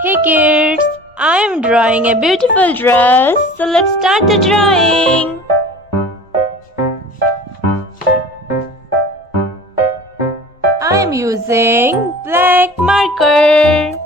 Hey kids, I am drawing a beautiful dress, so let's start the drawing. I am using black marker.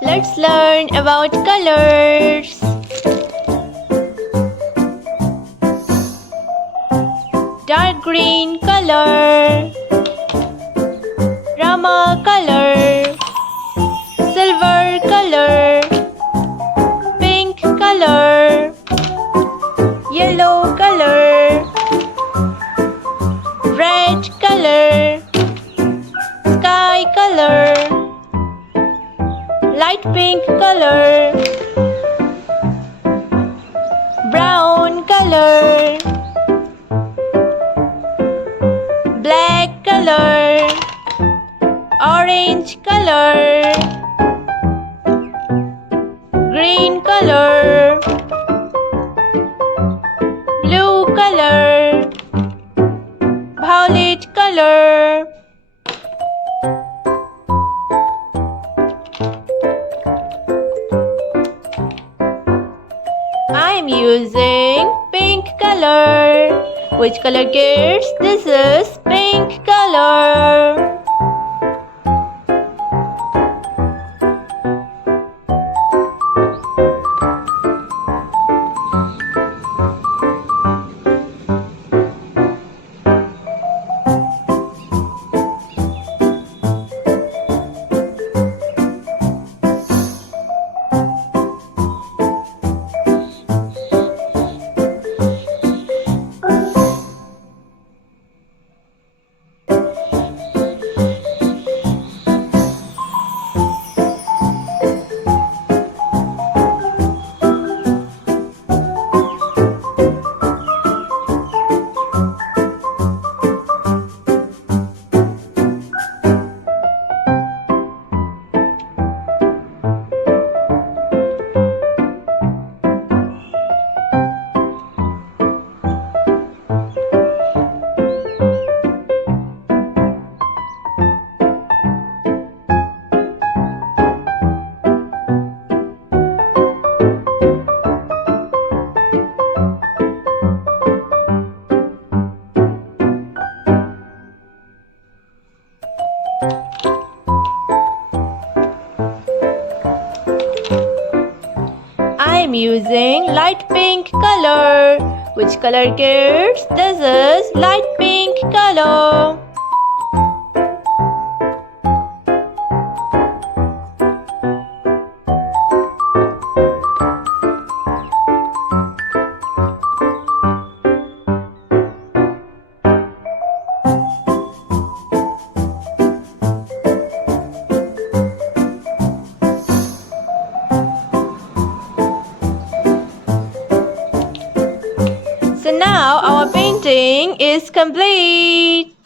Let's learn about colors. Dark green color, Rama color, silver color, pink color, yellow color, red color, sky color, light pink color, brown color, black color, orange color, green color, blue color, violet color. I am using pink color. Which color, kids? This is pink color. I am using light pink color. Which color, kids? This is light pink color. Now our painting is complete.